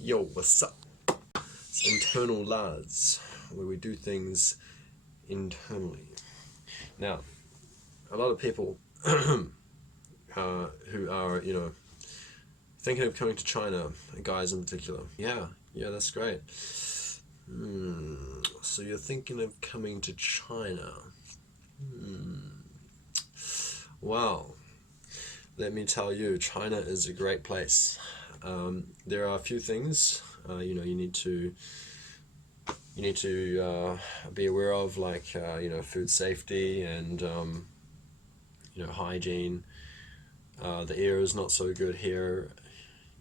Yo, what's up? It's internal Lars, where we do things internally. Now, a lot of people who are, thinking of coming to China, guys in particular. Yeah, that's great. So you're thinking of coming to China. Well, let me tell you, China is a great place. There are a few things you need to be aware of, like food safety and hygiene. The air is not so good here.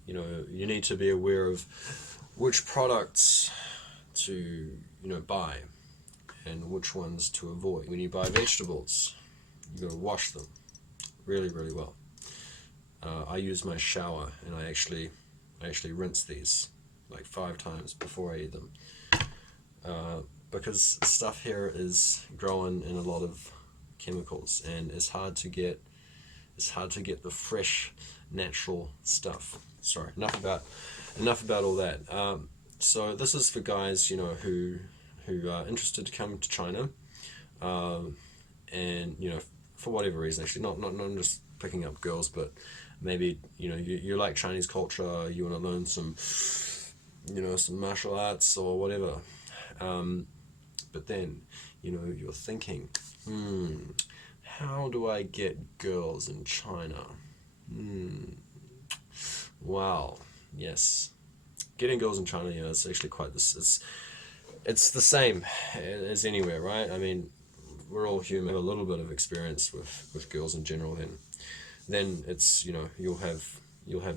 You need to be aware of which products to buy and which ones to avoid. When you buy vegetables, you got to wash them really, really well. I use my shower, and I actually rinse these like 5 times before I eat them, because stuff here is growing in a lot of chemicals, and it's hard to get the fresh, natural stuff. Sorry, enough about all that. So this is for guys who are interested to come to China, and for whatever reason, actually not just picking up girls, but maybe you like Chinese culture, you want to learn some some martial arts or whatever, but then you're thinking, how do I get girls in China? Wow, yes, getting girls in China, it's actually quite this. It's the same as anywhere, right? I mean, we're all human. Have a little bit of experience with girls in general, then it's you'll have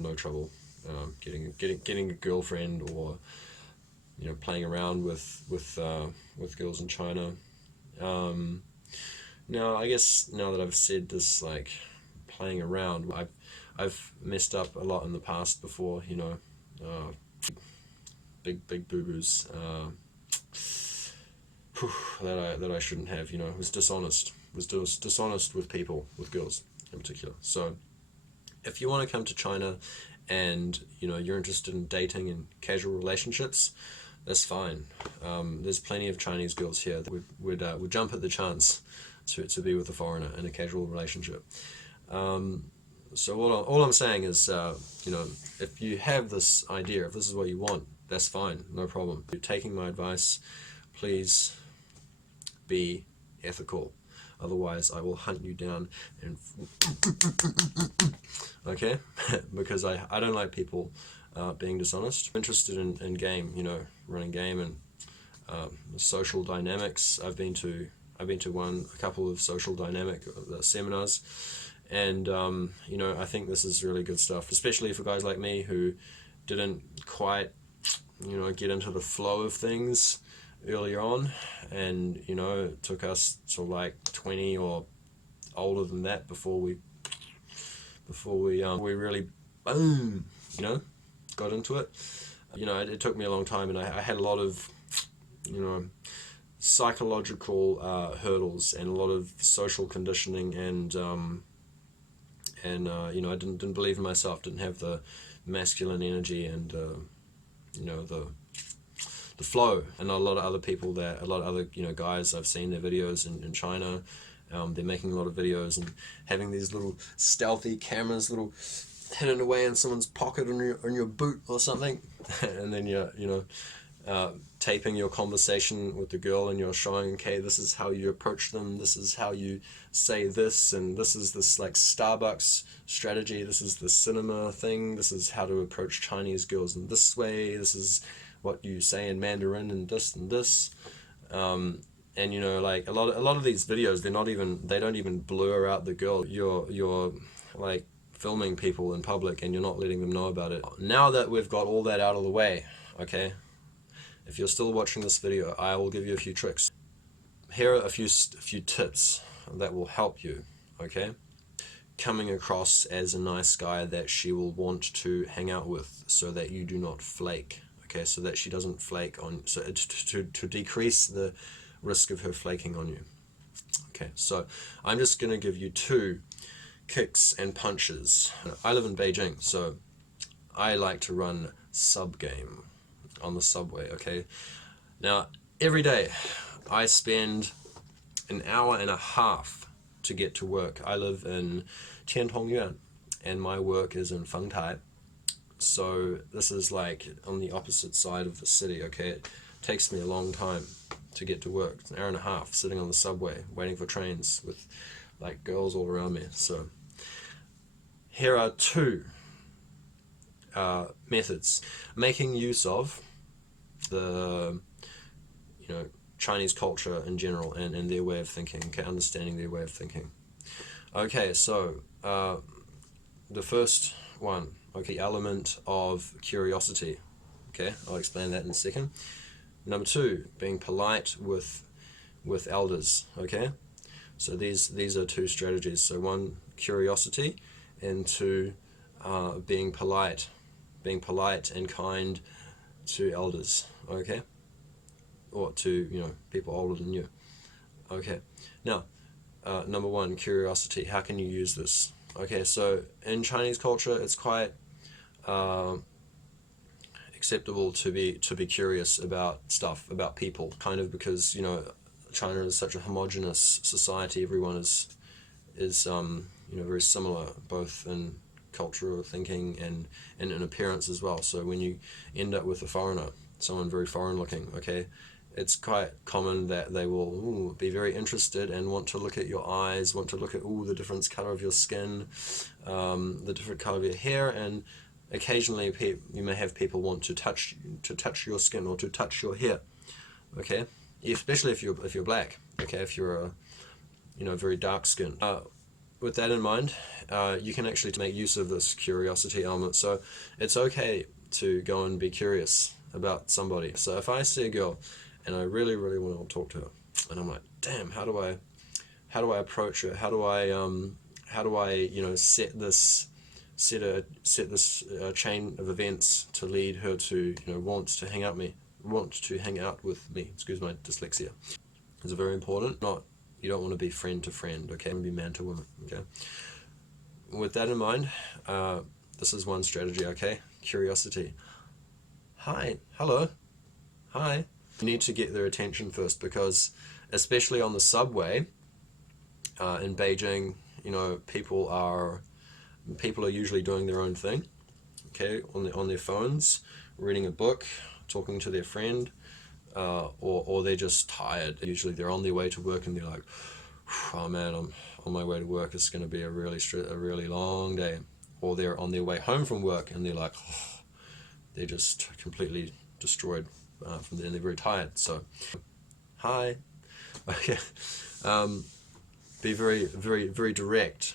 no trouble getting a girlfriend, or playing around with girls in China. Now I guess, now that I've said this, like playing around, I've messed up a lot in the past before, big boo-boos that I shouldn't have. Was dishonest with people, with girls in particular. So if you want to come to China and you're interested in dating and casual relationships, that's fine. There's plenty of Chinese girls here that would jump at the chance to be with a foreigner in a casual relationship. So all I'm saying is, if you have this idea, if this is what you want, that's fine, no problem. If you're taking my advice, please be ethical. Otherwise, I will hunt you down and okay, because I don't like people being dishonest. I'm interested in game, running game and social dynamics. I've been to a couple of social dynamic seminars, and I think this is really good stuff, especially for guys like me who didn't quite get into the flow of things earlier on, and it took us to like 20 or older than that before we really boom got into it. It took me a long time, and I had a lot of psychological hurdles and a lot of social conditioning, and I didn't believe in myself, didn't have the masculine energy and the flow. And a lot of other guys, I've seen their videos in China. They're making a lot of videos and having these little stealthy cameras, little hidden away in someone's pocket on your boot or something, and then you're taping your conversation with the girl, and you're showing, okay, this is how you approach them, this is how you say this, and this is this like Starbucks strategy, this is the cinema thing, this is how to approach Chinese girls in this way, this is what you say in Mandarin, and this and this. And like a lot of these videos, they don't even blur out the girl. You're like filming people in public, and you're not letting them know about it. Now that we've got all that out of the way, okay, if you're still watching this video, I will give you a few tricks. Here are a few tips that will help you, okay? Coming across as a nice guy that she will want to hang out with, so that you do not flake, okay? So that she doesn't flake on, so to decrease the risk of her flaking on you. Okay, so I'm just going to give you 2 kicks and punches. I live in Beijing, so I like to run sub game on the subway, okay? Now, every day I spend an hour and a half to get to work. I live in Tiantongyuan and my work is in Fengtai. So this is like on the opposite side of the city, okay? It takes me a long time to get to work. It's an hour and a half sitting on the subway waiting for trains with like girls all around me. So here are two methods making use of the Chinese culture in general and their way of thinking, okay, understanding their way of thinking. Okay, so the first one, okay, the element of curiosity. Okay, I'll explain that in a second. Number two, being polite with elders. Okay, so these are two strategies. So one, curiosity, and two, being polite and kind to elders. Okay, or to people older than you. Okay, now number one, curiosity. How can you use this? Okay, so in Chinese culture, it's quite acceptable to be curious about stuff, about people, kind of because China is such a homogenous society. Everyone is very similar, both in cultural thinking and in appearance as well. So when you end up with a foreigner, someone very foreign looking, okay, it's quite common that they will be very interested and want to look at your eyes, want to look at the different color of your skin, the different color of your hair, and occasionally you may have people want to touch your skin or to touch your hair, okay, especially if you're black, okay, if you're very dark skinned. With that in mind, you can actually make use of this curiosity element. So it's okay to go and be curious about somebody. So if I see a girl and I really, really want to talk to her, and I'm like, damn, how do I approach her? How do I set this chain of events to lead her to want to hang out with me. Excuse my dyslexia. It's very important. You don't want to be friend to friend, okay? You want to be man to woman, okay? With that in mind, this is one strategy, okay? Curiosity. Hi, hello, hi. You need to get their attention first, because especially on the subway in Beijing, people are usually doing their own thing, okay, on their phones, reading a book, talking to their friend, or they're just tired. Usually they're on their way to work and they're like, oh man, I'm on my way to work. It's going to be a really long day. Or they're on their way home from work and they're like, they're just completely destroyed from there and they're very tired. So, hi, okay, be very, very, very direct,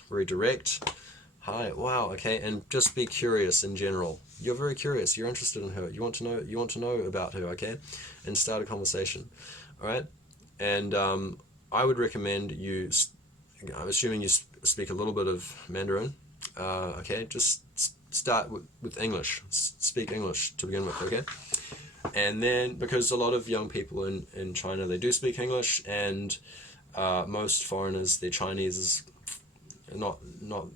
Hi, wow, okay, and just be curious in general. You're very curious, you're interested in her, you want to know about her, okay, and start a conversation, all right? And I would recommend you, I'm assuming you speak a little bit of Mandarin, okay, just start with English, speak English to begin with, okay? And then, because a lot of young people in China, they do speak English, and most foreigners, their Chinese is not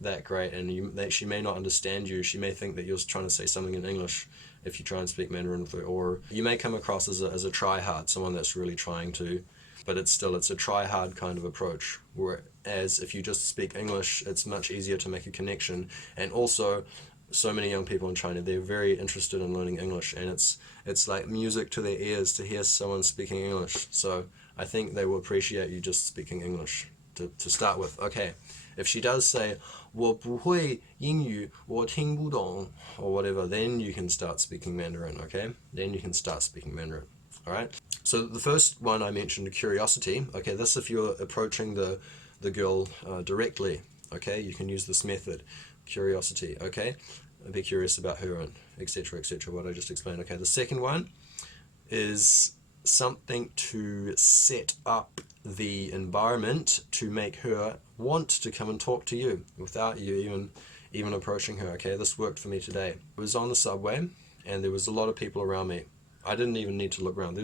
that great, and she may not understand you. She may think that you're trying to say something in English if you try and speak Mandarin with her, or you may come across as a try-hard, someone that's really trying to, but it's a try-hard kind of approach, whereas if you just speak English, it's much easier to make a connection. And also, so many young people in China, they're very interested in learning English, and it's like music to their ears to hear someone speaking English. So I think they will appreciate you just speaking English to start with. Okay, if she does say 我不会英语，我听不懂, or whatever, then you can start speaking Mandarin, okay? Then you can start speaking Mandarin, all right? So the first one I mentioned, curiosity, okay, this if you're approaching the girl directly, okay, you can use this method, curiosity, okay? Be curious about her and etc., what I just explained, okay? The second one is something to set up the environment to make her want to come and talk to you without you even approaching her, okay? This worked for me today. I was on the subway and there was a lot of people around me. I didn't even need to look around.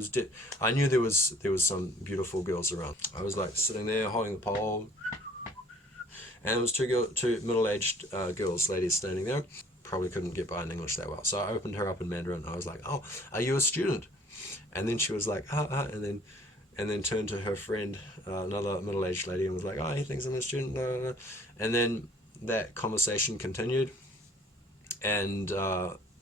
I knew there was some beautiful girls around. I was like sitting there holding the pole, and there was two middle-aged ladies standing there. probably couldn't get by in English that well. So I opened her up in Mandarin. I was like, "Oh, are you a student?" And then she was like, and then turned to her friend, another middle-aged lady, and was like, "Oh, he thinks I'm a student." Blah, blah, blah. And then that conversation continued, and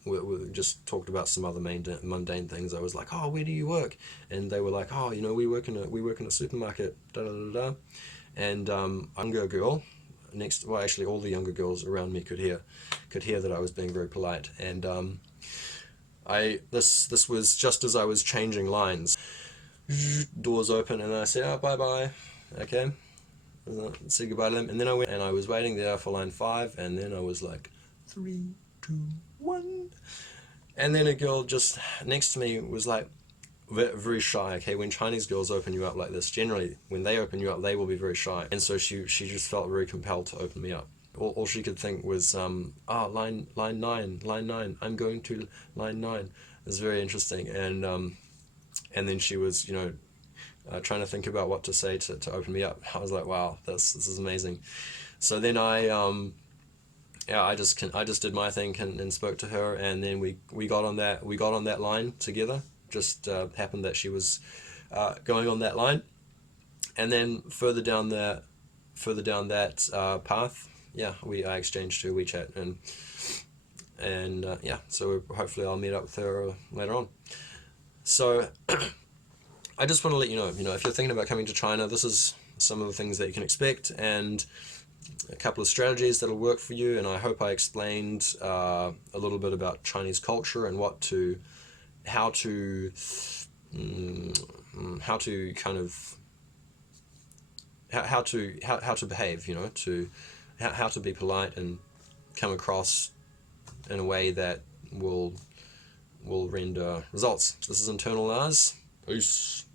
we just talked about some other mundane things. I was like, "Oh, where do you work?" And they were like, "Oh, we work in a supermarket." Da da da da. And a younger girl actually all the younger girls around me could hear that I was being very polite. And this was just as I was changing lines. Doors open, and I said, "Oh, bye bye," okay, say goodbye to them. And then I went, and I was waiting there for line 5, and then I was like, 3, 2, 1, and then a girl just next to me was like, very shy. Okay, when Chinese girls open you up like this, generally when they open you up, they will be very shy, and so she just felt very compelled to open me up. All she could think was, line 9, I'm going to line 9. It was very interesting. And then she was, trying to think about what to say to open me up. I was like, wow, this is amazing. So then I just did my thing and spoke to her, and then we got on that line together. Just happened that she was going on that line, and then further down that path, I exchanged her WeChat, and so hopefully I'll meet up with her later on. So I just want to let you know, if you're thinking about coming to China, this is some of the things that you can expect, and a couple of strategies that'll work for you. And I hope I explained a little bit about Chinese culture and how to behave, how to be polite and come across in a way that will render results. This is Internal Lars. Peace.